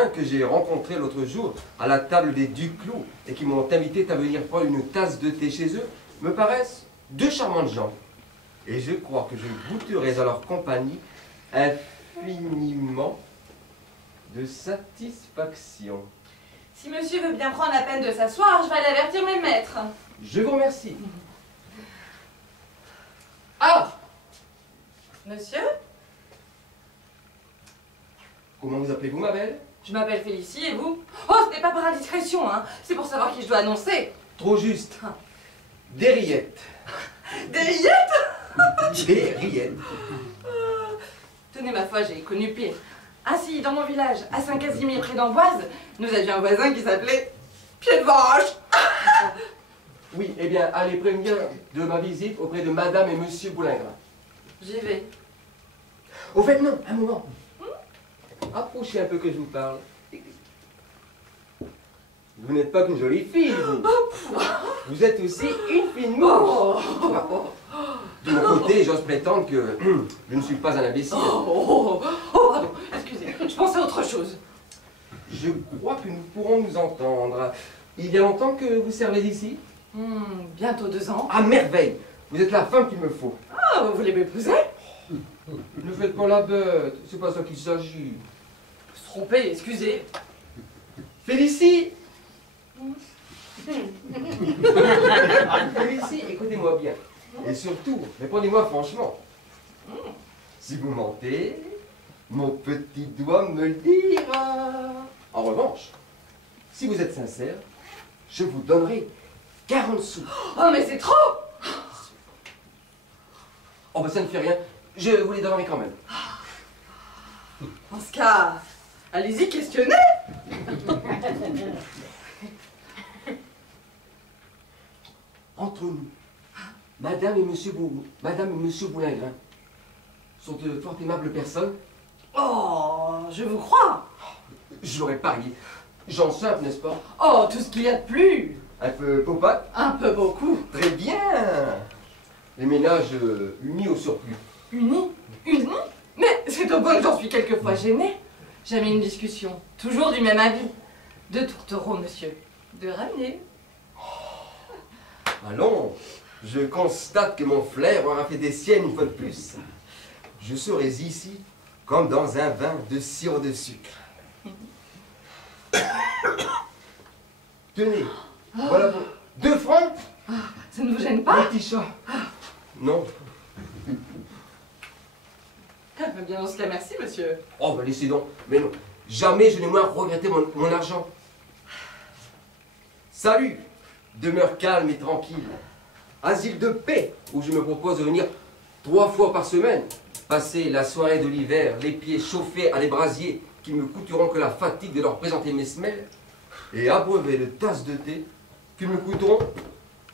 Boulingrin que j'ai rencontré l'autre jour à la table des Duclos et qui m'ont invité à venir prendre une tasse de thé chez eux me paraissent deux charmantes gens. Et je crois que je goûterai à leur compagnie infiniment de satisfaction. Si monsieur veut bien prendre la peine de s'asseoir, je vais aller avertir mes maîtres. Je vous remercie. Ah! Monsieur? Comment vous appelez-vous, ma belle? Je m'appelle Félicie, et vous? Oh, ce n'est pas par indiscrétion, hein. C'est pour savoir qui je dois annoncer. Trop juste. Des rillettes. Des rillettes? Des rillettes. Tenez, ma foi, j'ai connu pire. Ainsi, dans mon village, à Saint-Casimir, près d'Amboise, nous avions un voisin qui s'appelait Pied de Vache. Oui, eh bien, allez prévenir de ma visite auprès de Madame et Monsieur Boulingrin. J'y vais. Au fait, non, un moment. Approchez un peu que je vous parle. Vous n'êtes pas qu'une jolie fille, vous. Vous êtes aussi une fine mouche. De mon côté, j'ose prétendre que je ne suis pas un imbécile. Pardon, excusez, je pensais à autre chose. Je crois que nous pourrons nous entendre. Il y a longtemps que vous servez ici? Bientôt 2 ans. À merveille. Vous êtes la femme qu'il me faut. Ah, vous voulez m'épouser? Ne faites pas la bête, c'est pas ça qu'il s'agit. Se tromper, excusez. Félicie! Félicie, écoutez-moi bien. Et surtout, répondez-moi franchement. Si vous mentez, mon petit doigt me le dira. En revanche, si vous êtes sincère, je vous donnerai 40 sous. Oh, mais c'est trop! Oh, ben ça ne fait rien. Je vous les donnerai quand même. En ce cas, allez-y, questionnez! Entre nous, Madame et Monsieur Boulingrin sont de fort aimables personnes. Oh, je vous crois! Je l'aurais parié. J'en simple, n'est-ce pas? Oh, tout ce qu'il y a de plus! Un peu popote? Un peu beaucoup. Très bien! Les ménages unis au surplus. Unis? Unis? Mais c'est au point que j'en suis quelquefois gênée. Jamais une discussion. Toujours du même avis. 2 tourtereaux, monsieur. 2 ramiers. Allons, je constate que mon flair aura fait des siennes une fois de plus. Je serai ici comme dans un vin de sirop de sucre. Tenez, voilà pour 2 francs. Ça ne vous gêne pas? Petit chat. Non. Ah, bah bien, dans ce cas, merci, monsieur. Oh, bah laissez donc. Mais non, jamais je n'ai moins regretté mon argent. Salut, demeure calme et tranquille. Asile de paix, où je me propose de venir 3 fois par semaine. Passer la soirée de l'hiver, les pieds chauffés à des brasiers qui me coûteront que la fatigue de leur présenter mes semelles, et abreuver de tasses de thé qui me coûteront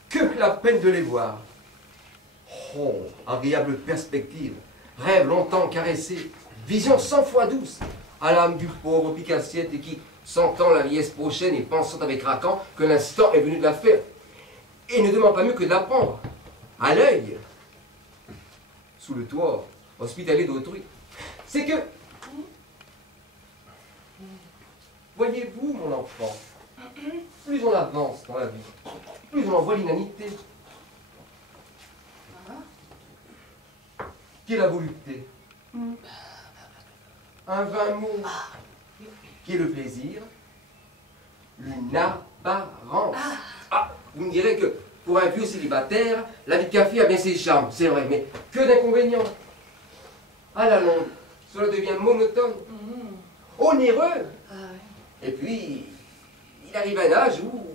que la peine de les voir. Oh, agréable perspective, rêve longtemps caressé, vision 100 fois douce, à l'âme du pauvre pique-assiette et qui, sentant la vieillesse prochaine et pensant avec Racan que l'instant est venu de la faire, et ne demande pas mieux que de la prendre, à l'œil, sous le toit hospitalier d'autrui. C'est que, voyez-vous, mon enfant, plus on avance dans la vie, plus on en voit l'inanité. Qui est la volupté? Un vain mot. Qui est le plaisir? Une apparence. Ah, vous me direz que pour un vieux célibataire, la vie de café a bien ses charmes, c'est vrai, mais que d'inconvénients. À la longue, cela devient monotone, onéreux. Et puis, il arrive un âge où...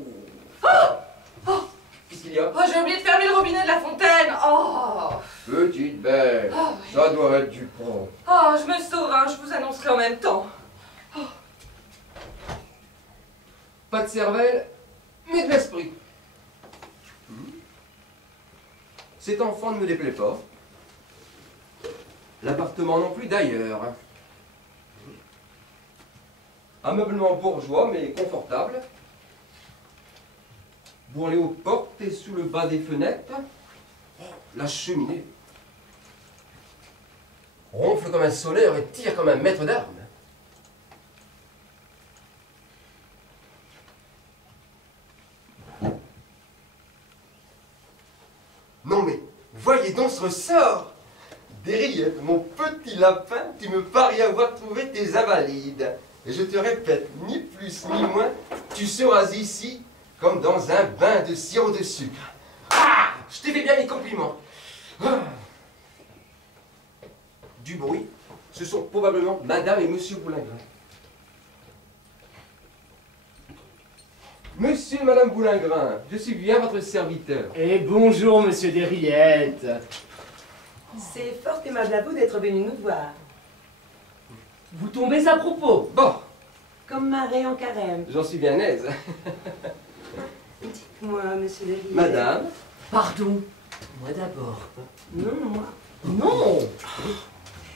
Qu'est-ce qu'il y a? Oh, j'ai oublié de fermer le robinet de la fontaine. Oh, Petite belle, ça doit être du pont. oh, je me sauve, hein, je vous annoncerai en même temps. Pas de cervelle, mais de l'esprit. Cet enfant ne me déplaît pas. L'appartement non plus d'ailleurs. Ameublement bourgeois mais confortable. Bourrelé aux portes et sous le bas des fenêtres. La cheminée ronfle comme un solaire et tire comme un maître d'armes. Voyez donc ce ressort. Derrière, mon petit lapin, tu me paries avoir trouvé tes invalides. Et je te répète, ni plus ni moins, tu seras ici comme dans un bain de sirop de sucre. Ah! Je t'ai fait bien mes compliments. Ah. Du bruit, ce sont probablement Madame et Monsieur Boulingrin. Monsieur et Madame Boulingrin, je suis bien votre serviteur. Et bonjour, monsieur Desrillettes. C'est fort aimable à vous d'être venu nous voir. Vous tombez à propos. Bon, Comme marée en carême. j'en suis bien aise. Dites-moi, monsieur Derrière. Madame, Pardon. Moi d'abord. Non, moi. Non.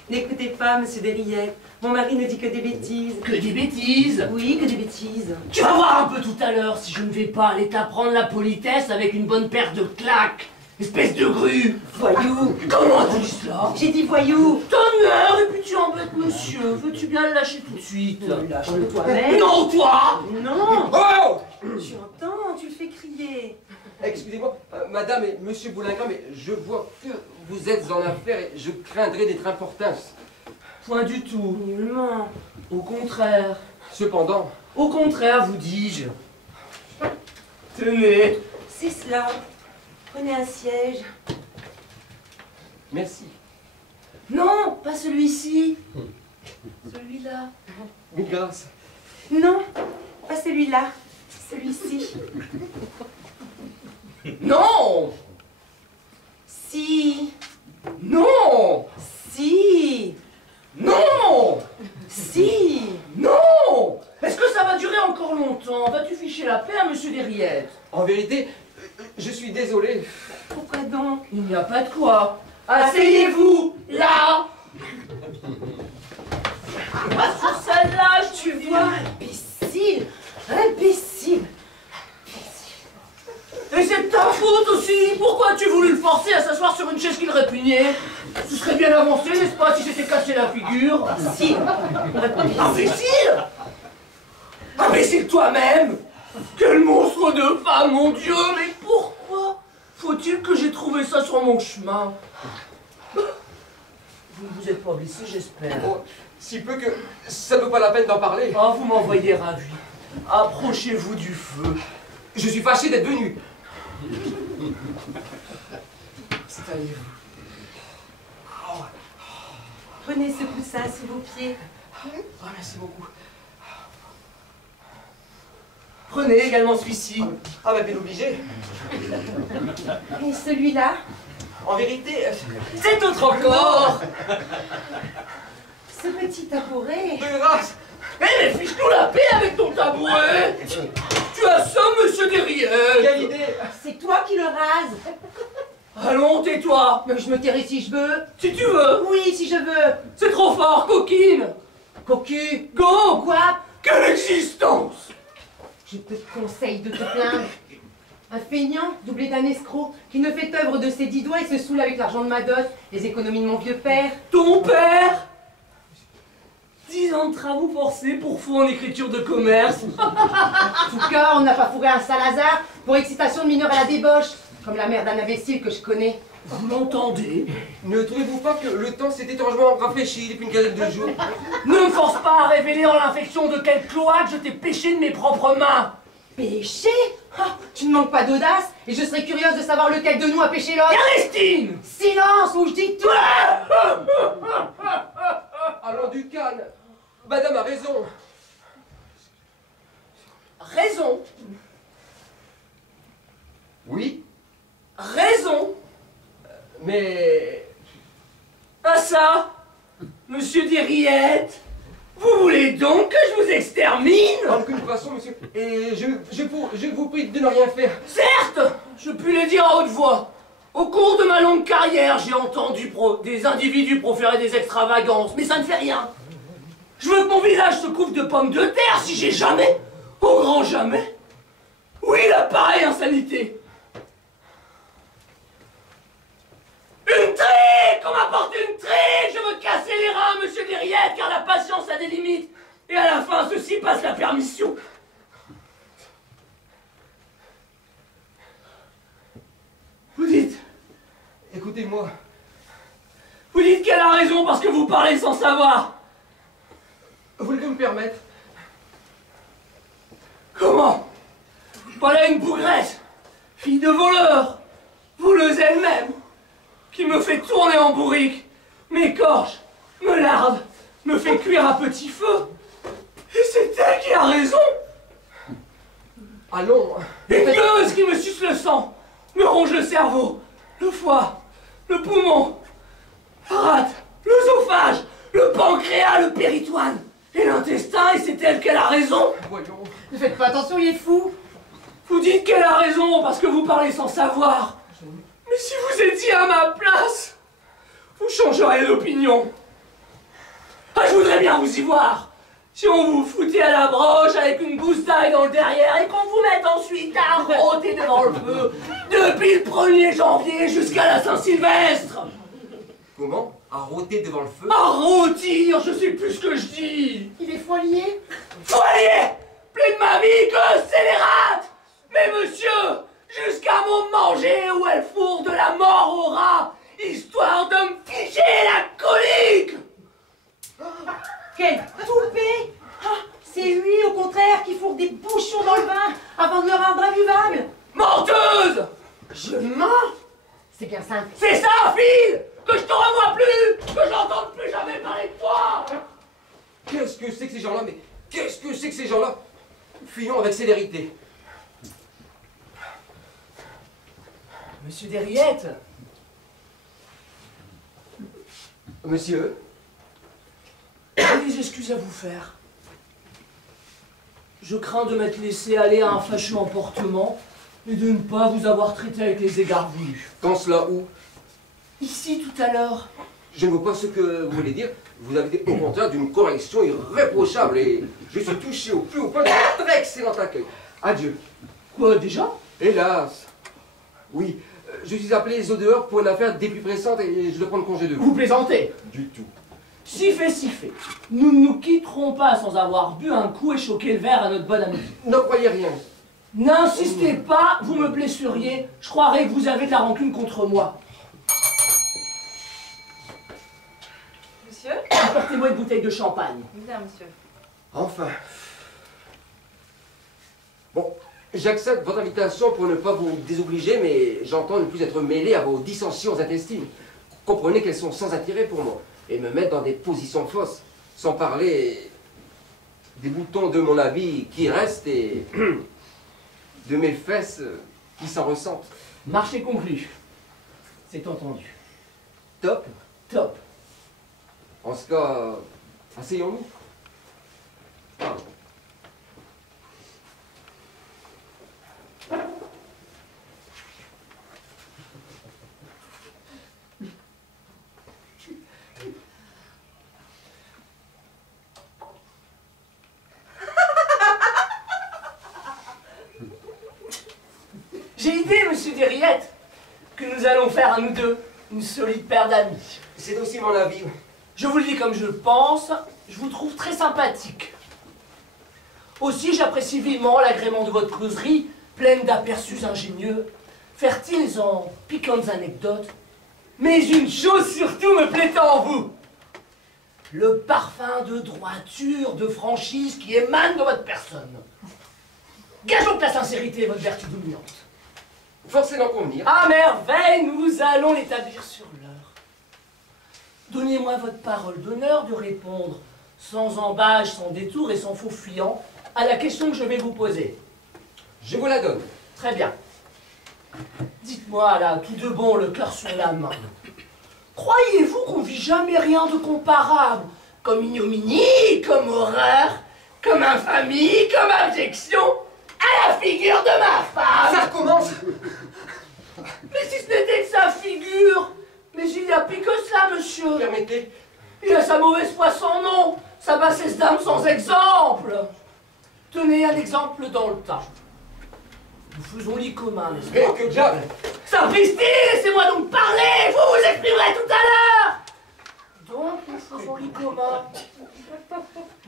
N'écoutez pas, monsieur Derrière. Mon mari ne dit que des bêtises. Que des bêtises. Oui, que des bêtises. Tu vas voir un peu tout à l'heure si je ne vais pas aller t'apprendre la politesse avec une bonne paire de claques. Espèce de grue. Voyou. Comment dis cela? J'ai dit voyou. Tonnerre, et puis tu embêtes monsieur. Veux-tu bien le lâcher tout de suite? Lâche-le toi-même. Non, toi. Non. oh! Tu entends, tu le fais crier. Excusez-moi, Madame et Monsieur Boulingrin, mais je vois que vous êtes en affaires et je craindrais d'être importance. Point du tout. Nullement. Au contraire. Cependant, Au contraire, vous dis-je. Tenez. C'est cela. Prenez un siège. merci. Non, pas celui-ci. Celui-là. Mille grâces. Non, pas celui-là. Celui-ci. Non. Si. Non. Si. Non. Si. Non. Est-ce que ça va durer encore longtemps? Vas-tu ficher la paix à monsieur Desrillettes? En vérité, je suis désolé. Pourquoi donc? Il n'y a pas de quoi. Asseyez-vous, là. Pas sur celle-là, tu vois. Imbécile. Imbécile. Et c'est de ta faute aussi. Pourquoi as-tu voulu le forcer à s'asseoir sur une chaise qu'il répugnait? Ce serait bien avancé, n'est-ce pas, si s'était cassé la figure? Si. Imbécile! Imbécile toi-même! Quel monstre de femme, mon Dieu! Mais pourquoi faut-il que j'ai trouvé ça sur mon chemin? Vous ne vous êtes pas blessé, j'espère. Oh, si peu que ça ne vaut pas la peine d'en parler. Ah, vous m'envoyez ravi. Approchez-vous du feu. Je suis fâché d'être venu. Installez-vous. Prenez ce coussin sous vos pieds. Ah, merci beaucoup. Prenez également celui-ci. Ah bah bien obligé. Et celui-là? En vérité, C'est autre encore. Ce petit tabouret? de grâce. Eh mais fiche-nous la paix avec ton tabouret. Tu as ça, monsieur Desrillettes. Quelle idée. C'est toi qui le rases. Allons, tais-toi. Mais je me tairai si je veux. Si tu veux. Oui, si je veux. C'est trop fort, coquine. Cocu. Go. Quoi? Quelle existence. Je te conseille de te plaindre. Un feignant, doublé d'un escroc, qui ne fait œuvre de ses 10 doigts et se saoule avec l'argent de ma dot, les économies de mon vieux père. Ton père. 10 ans de travaux forcés pour faux en écriture de commerce. En tout cas, on n'a pas fourré un Salazar pour excitation de mineurs à la débauche, comme la mère d'un imbécile que je connais. Vous l'entendez? Ne trouvez-vous pas que le temps s'est étrangement rafraîchi depuis une quinzaine de jours? Ne me force pas à révéler en l'infection de quel cloaque je t'ai péché de mes propres mains. Péché? Ah, tu ne manques pas d'audace, et je serais curieuse de savoir lequel de nous a péché l'autre. Ernestine. Silence, ou je dis tout. Allons du calme. Madame a raison. Raison. Oui, Raison. mais... Ah ça, monsieur Desrillettes, vous voulez donc que je vous extermine? En aucune façon, monsieur. Et je vous prie de ne rien faire. Certes, je puis le dire à haute voix. Au cours de ma longue carrière, j'ai entendu des individus proférer des extravagances, mais ça ne fait rien. Je veux que mon village se couvre de pommes de terre si j'ai jamais, au grand jamais, oui, la pareille insanité. Une trique! On m'apporte une trique! Je veux casser les reins, monsieur Desrillettes, car la patience a des limites. Et à la fin, ceci passe la permission. Vous dites? Écoutez-moi. Vous dites qu'elle a raison parce que vous parlez sans savoir. Voulez-vous me permettre? Comment? Voilà une bougresse, fille de voleur, voleuse elle-même, qui me fait tourner en bourrique, m'écorche, me larde, me fait cuire à petit feu. Et c'est elle qui a raison. Allons. Une gueuse qui me suce le sang, me ronge le cerveau, le foie, le poumon, la rate, l'œsophage, le pancréas, le péritoine et l'intestin, et c'est elle qui a raison. Voyons. Ne faites pas attention, il est fou. Vous dites qu'elle a raison parce que vous parlez sans savoir. Mais si vous étiez à ma place, vous changeriez d'opinion. Ah, je voudrais bien vous y voir. Si on vous foutait à la broche avec une gousse d'ail dans le derrière et qu'on vous mette ensuite à rôter devant le feu depuis le 1er janvier jusqu'à la Saint-Sylvestre. Comment? À rôter devant le feu? À rôtir, je sais plus ce que je dis. Il est foilier. Foyer, plus de ma vie que scélérate. Mais monsieur, jusqu'à mon manger où elle fourre de la mort au rat, histoire de me figer la colique. Quel toupet. C'est lui, au contraire, qui fourre des bouchons dans le vin avant de le rendre imbuvable. Menteuse. Je mens. C'est bien simple. C'est ça, fille. Que je te revoie plus, que j'entende plus jamais parler de toi. Qu'est-ce que c'est que ces gens-là? Mais qu'est-ce que c'est que ces gens-là? Fuyons avec célérité. Monsieur Derriette. Monsieur? J'ai des excuses à vous faire. Je crains de m'être laissé aller à un fâcheux emportement et de ne pas vous avoir traité avec les égards voulus. Quand cela où? Ici, tout à l'heure. Je ne vois pas ce que vous voulez dire. Vous avez été au contraire d'une correction irréprochable et je suis touché au plus haut point de votre excellent accueil. Adieu. Quoi, déjà? Hélas. Oui, je suis appelé au dehors pour une affaire des plus pressantes et je dois prendre congé de vous. Vous plaisantez. Du tout. Si fait, si fait. Nous ne nous quitterons pas sans avoir bu un coup et choqué le verre à notre bonne amie. Ne croyez rien. N'insistez pas, vous me blesseriez. Je croirais que vous avez de la rancune contre moi. Monsieur? Apportez-moi une bouteille de champagne. Bien, monsieur. Enfin. Bon, j'accepte votre invitation pour ne pas vous désobliger, mais j'entends ne plus être mêlé à vos dissensions intestines. Comprenez qu'elles sont sans intérêt pour moi et me mettent dans des positions fausses, sans parler des boutons de mon habit qui restent et de mes fesses qui s'en ressentent. Marché conclu. C'est entendu. Top. Top. En ce cas, asseyons-nous. Pardon. J'ai idée, monsieur Derriette, que nous allons faire à nous deux une solide paire d'amis. C'est aussi mon avis. Je vous le dis comme je le pense, je vous trouve très sympathique. Aussi, j'apprécie vivement l'agrément de votre causerie, pleine d'aperçus ingénieux, fertiles en piquantes anecdotes. Mais une chose surtout me plaît en vous. Le parfum de droiture, de franchise qui émane de votre personne. Gageons que la sincérité est votre vertu dominante. Forcez d'en convenir. À merveille, nous allons l'établir sur l'heure. Donnez-moi votre parole d'honneur de répondre sans embâche, sans détour et sans faux fuyant à la question que je vais vous poser. Je vous la donne. Très bien. Dites-moi là, tout de bon, le cœur sur la main. Croyez-vous qu'on vit jamais rien de comparable, comme ignominie, comme horreur, comme infamie, comme abjection, à la figure de ma femme? Ça recommence. Mais si ce n'était que sa figure! Mais il y a pis que cela, monsieur! Permettez. Il a sa mauvaise foi sans nom, sa bassesse d'âme sans exemple! Tenez un exemple dans le tas. Nous faisons lit commun, n'est-ce Mais pas? que diable! Sapristi, laissez-moi donc parler! Vous vous exprimerez tout à l'heure! Donc, nous faisons lit commun.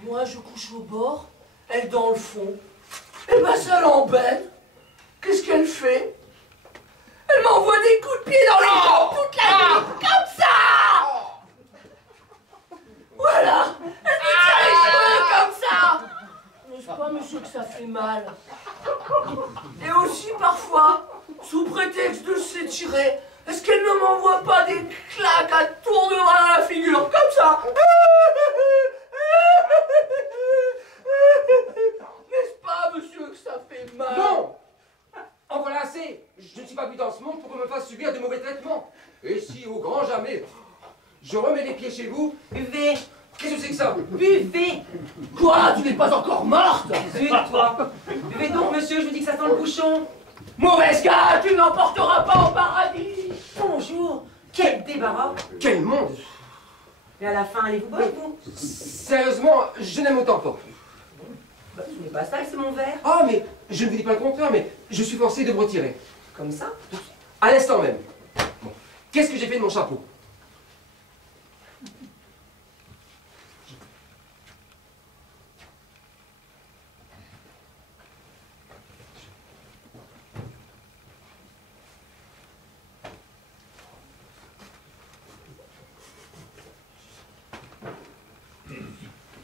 Moi, je couche au bord, elle dans le fond. Eh ben, ça l'embête. Qu'est-ce qu'elle fait? Elle Elle m'envoie des coups de pied dans les jambes toute la nuit, comme ça. Voilà. Elle me tire les cheveux comme ça. N'est-ce pas, monsieur, que ça fait mal? Et aussi, parfois, sous prétexte de s'étirer, est-ce qu'elle ne m'envoie pas des claques à tour de bras dans la figure, comme ça? N'est-ce pas, monsieur, que ça fait mal? Non! En voilà assez! Je ne suis pas venu dans ce monde pour qu'on me fasse subir de mauvais traitements. Et si, au grand jamais, je remets les pieds chez vous, Buvez, qu'est-ce que c'est que ça? buvez. Quoi? Tu n'es pas encore morte? Zut, toi. Buvez donc, monsieur, je vous dis que ça sent le bouchon. Mauvaise gars, tu ne l'emporteras pas au paradis. Bonjour. Quel débarras. Quel monde! Et à la fin, allez-vous boire, vous? Sérieusement, je n'aime autant pas. Bah, ce n'est pas ça, c'est mon verre. Ah, mais je ne vous dis pas le contraire, mais je suis forcé de me retirer. Comme ça. À l'instant même. Bon. Qu'est-ce que j'ai fait de mon chapeau?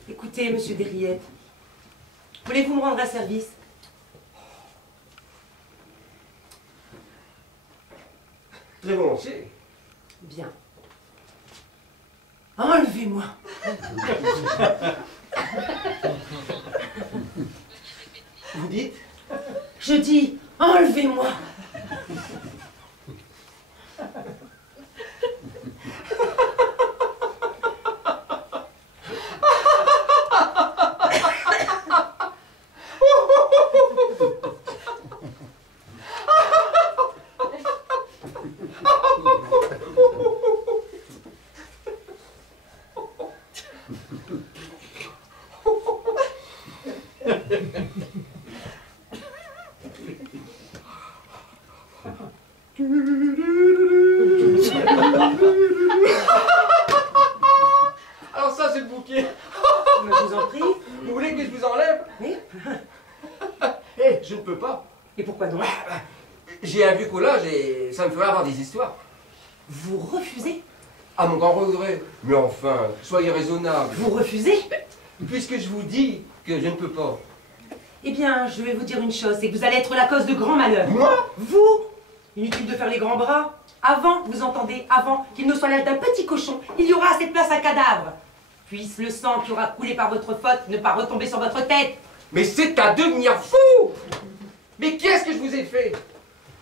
Écoutez, monsieur Desriettes, voulez-vous me rendre un service? Très volontiers. Bien. Enlevez-moi. Vous dites? Je dis, enlevez-moi. Alors ça, c'est le bouquet. Mais je vous en prie. Vous voulez que je vous enlève? Oui. Eh, je ne peux pas. Et pourquoi donc? J'ai un vieux collage et ça me ferait avoir des histoires. Vous refusez? À mon grand regret. Mais enfin, soyez raisonnable. Vous refusez? Puisque je vous dis que je ne peux pas. Eh bien, je vais vous dire une chose, c'est que vous allez être la cause de grands malheurs. Moi? Vous? Inutile de faire les grands bras. Avant, vous entendez, avant qu'il ne soit l'âge d'un petit cochon, il y aura à cette place un cadavre. Puisse le sang qui aura coulé par votre faute ne pas retomber sur votre tête. Mais c'est à devenir fou! Mais qu'est-ce que je vous ai fait?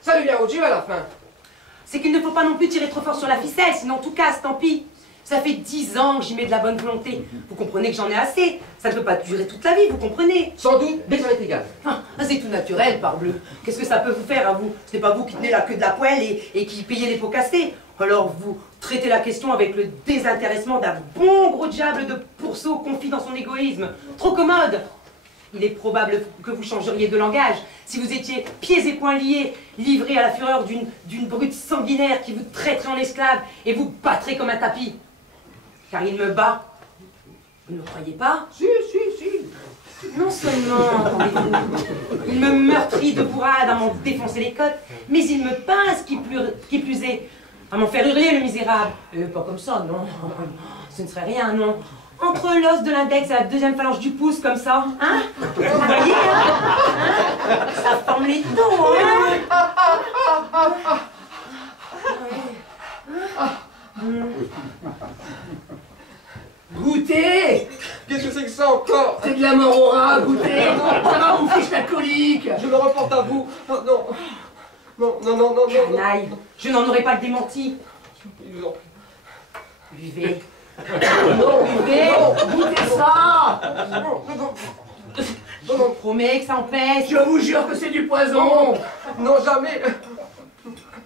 Ça devient odieux à la fin. C'est qu'il ne faut pas non plus tirer trop fort sur la ficelle, sinon tout casse, tant pis. Ça fait 10 ans que j'y mets de la bonne volonté. Vous comprenez que j'en ai assez. Ça ne peut pas durer toute la vie, vous comprenez? Sans doute, mais ça m'est égal. Ah, c'est tout naturel, parbleu. Qu'est-ce que ça peut vous faire à vous? Ce n'est pas vous qui tenez la queue de la poêle et qui payez les pots cassés. Alors vous traitez la question avec le désintéressement d'un bon gros diable de pourceau confit dans son égoïsme. Trop commode. Il est probable que vous changeriez de langage si vous étiez pieds et poings liés, livrés à la fureur d'une brute sanguinaire qui vous traiterait en esclave et vous battrait comme un tapis. Car il me bat. Vous ne le croyez pas? Si. Non seulement, entendez-vous, il me meurtrit de bourrade à m'en défoncer les côtes, mais il me pince, qui plus est, à m'en faire hurler, le misérable. Pas comme ça, non. Ce ne serait rien, non. Entre l'os de l'index et la deuxième phalange du pouce, comme ça, hein? Vous voyez, hein? Ça forme les taux, hein? Goûtez! Qu'est-ce que c'est que ça encore? C'est de la mort au rat, goûtez! Ça va vous fiche la colique! Je me reporte à vous. Non. Canaille, je n'en aurais pas le démenti. Je vous en prie. Buvez. Non, buvez! Goûtez ça! Je vous promets que ça empêche. Je vous jure que c'est du poison! Non, jamais.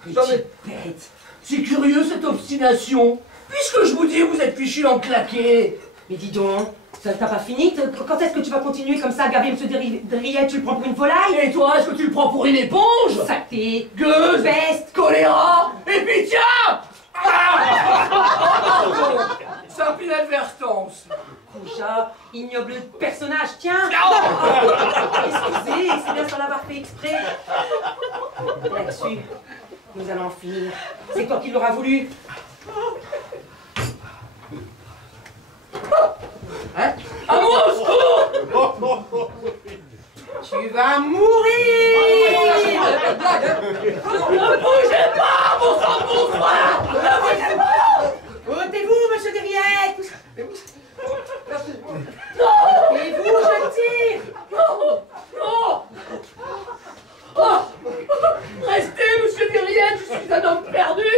Jamais. Bête. C'est curieux cette obstination. Puisque je vous dis, vous êtes fichu en claqué. Mais dis donc, ça t'as pas fini? Quand est-ce que tu vas continuer comme ça à gaver M. Desriettes? Tu le prends pour une volaille? Et toi, est-ce que tu le prends pour une éponge? Saleté, Gueuse! peste, Choléra! Et puis tiens! C'est un inadvertance. Kouja, ignoble personnage, tiens! Excusez, c'est bien sans l'avoir fait exprès. Là-dessus, Nous allons en finir. C'est toi qui l'auras voulu. Hein? À moi, au secours! Tu vas mourir! Ne bougez pas, bon sang de bonsoir! Ne bougez pas! Ôtez-vous, monsieur Derriette! Non! Et vous, je tire! Non! Non! Oh! Restez, monsieur Derriette, je suis un homme perdu!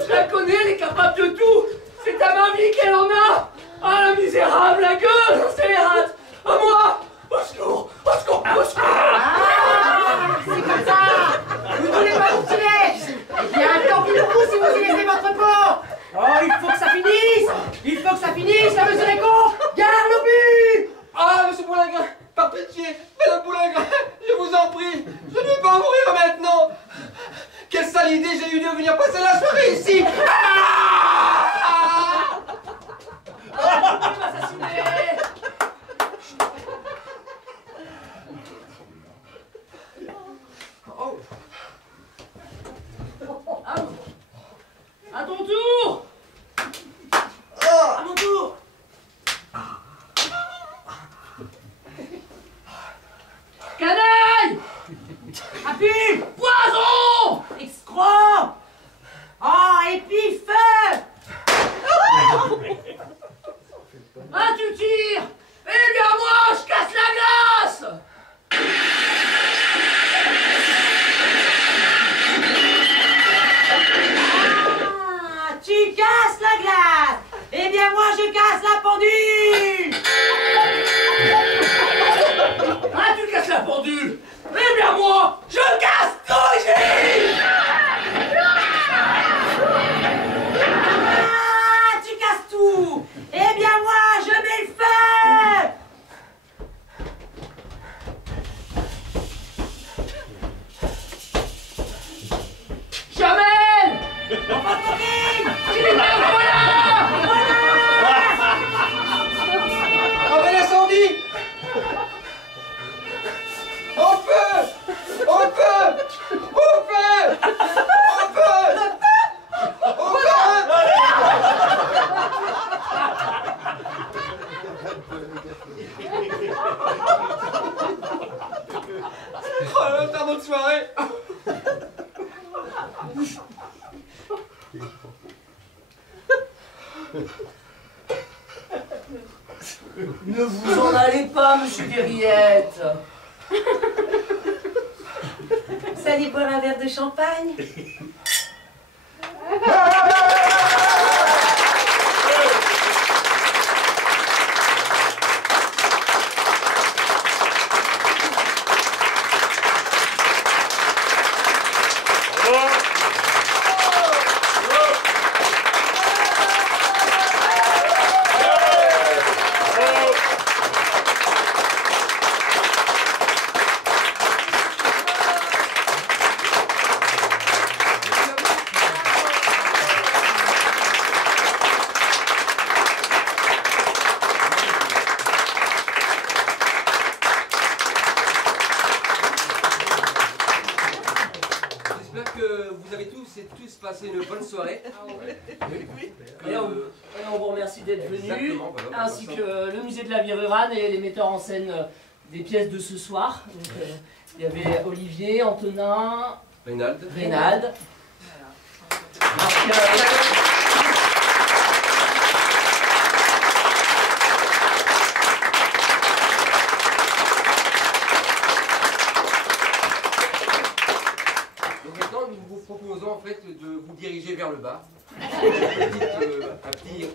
Je la connais, elle est capable de tout! C'est à ma vie qu'elle en a! Ah, la misérable, la gueule, scélérate! À moi! Au secours! Au secours! Au secours! Ah! C'est comme ça! Vous ne voulez pas vous tirer! Eh bien, tant pis pour vous si vous y laissez votre peau! Oh, il faut que ça finisse! Il faut que ça finisse, la mesure est con! Garde l'obus! Ah, monsieur Boulingrin, par pitié, madame Boulingrin, je vous en prie, je ne veux pas mourir maintenant. Quelle sale idée j'ai eu de venir passer la soirée ici. Oh. À ton tour! À mon tour! Canaille! Appuie! Poison! Escroc! Oh, et puis feu! Ah, tu tires! Eh bien, moi, je casse la glace! Ah, tu casses la glace! Eh bien, moi, je casse la pendule! Ah, tu casses la pendule! Eh bien, moi, je casse l'origine! Ah, tu casses tout! Eh bien, moi, je mets le feu! Jamel! Enfant de coquine! Voilà! Ah, mais l'incendie. Au feu! Au feu! Au feu! Au feu! Au feu! Oh là là, pardon de soirée. Ne vous en allez pas, monsieur Derriette. Vous allez boire un verre de champagne? J'espère que vous avez tous et tous passé une bonne soirée. Et on vous remercie d'être venus, Exactement, voilà, ainsi comme que le musée de la vie rurale et les metteurs en scène des pièces de ce soir. Donc, il y avait Olivier, Antonin, Reynald. Reynald. Donc maintenant, nous vous proposons en fait de vous diriger vers le bas. Un petit